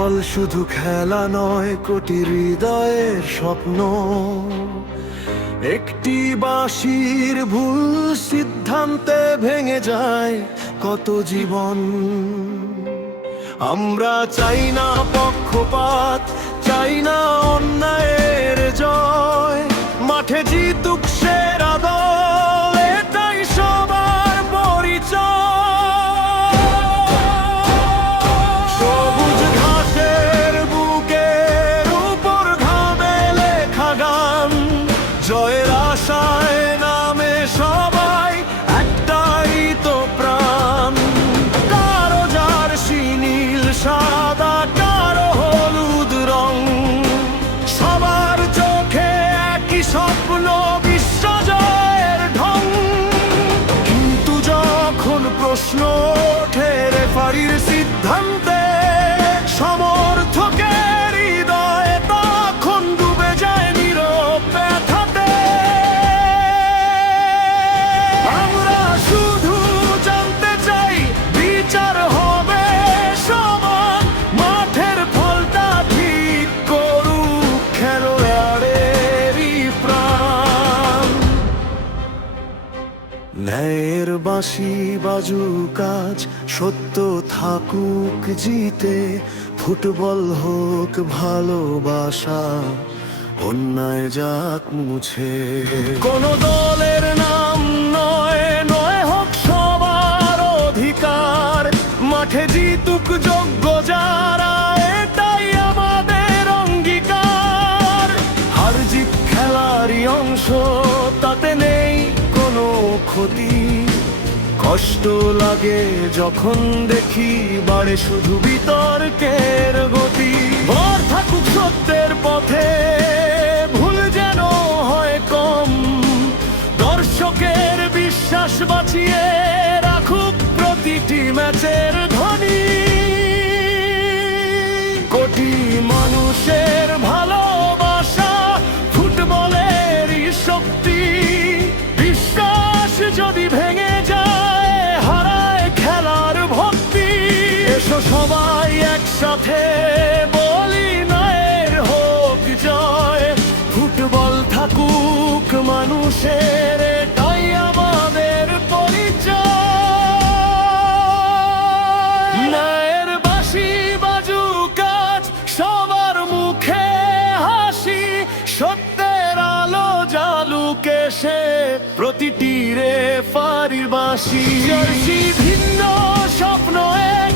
Football শুধু খেলা নয়, কোটি হৃদয়ের স্বপ্ন। একটি বাঁশির ভুল সিদ্ধান্তে ভেঙে যায় কত জীবন। আমরা চাই না পক্ষপাত, চাই না অন্যায়ের জয়। মাঠে জিতুক সেরা দল, এটাই সবার পরিচয়। সবুজ ঘাসের বুকের উপর ঘামে লেখা গান, জয়ের আশায় নামে সবাই, একটাই তো প্রাণ। কারো জার্সি নীল সাদা, কারো হলুদ রং, সবার চোখে একই স্বপ্ন, বিশ্ব জয়ের ঢং। কিন্তু যখন প্রশ্ন ওঠে রেফারির সিদ্ধান্তে, সমর্থকের হৃদয়ে তখন ডুবে যায় নীরব ব্যথাতে। আমরা শুধু জানতে চাই, বিচার হবে সমান, মাঠের ফলটা ঠিক করুক খেলোয়াড়েরই প্রাণ। ন্যায়ের বাঁশি বাজুক আজ, সত্য থাকুক জিতে। ফুটবল হোক ভালোবাসা, অন্যায় যাক মুছে। কোন দলের নাম নয়, নয় হোক সবার অধিকার। মাঠে জিতুক যোগ্য যারা, এটাই আমাদের অঙ্গীকার। হার জিত খেলারই অংশ, তাতে নেই কোনো ক্ষতি। কষ্ট লাগে যখন দেখি বাড়ে শুধু বিতর্কের গতি। ভর থাকুক সত্যের পথে, ভুল যেন হয় কম। দর্শকের বিশ্বাস বাঁচিয়ে রাখুক প্রতিটি ম্যাচের ধ্বনি। কোটি মানুষের ভালোবাসা, ফুটবলেরই শক্তি। বিশ্বাস যদি ভেঙে যায়, হারায় খেলার ভক্তি। এসো সবাই একসাথে বলি, ন্যায়ের হোক জয়। ফুটবল থাকুক মানুষের, এটাই আমাদের পরিচয়। ন্যায়ের বাঁশি বাজুক আজ, সবার মুখে হাসি। সত্যের আলো জালুক এসে, প্রতিটি রেফারির বাঁশি। জার্সি ভিন্ন, স্বপ্ন এক।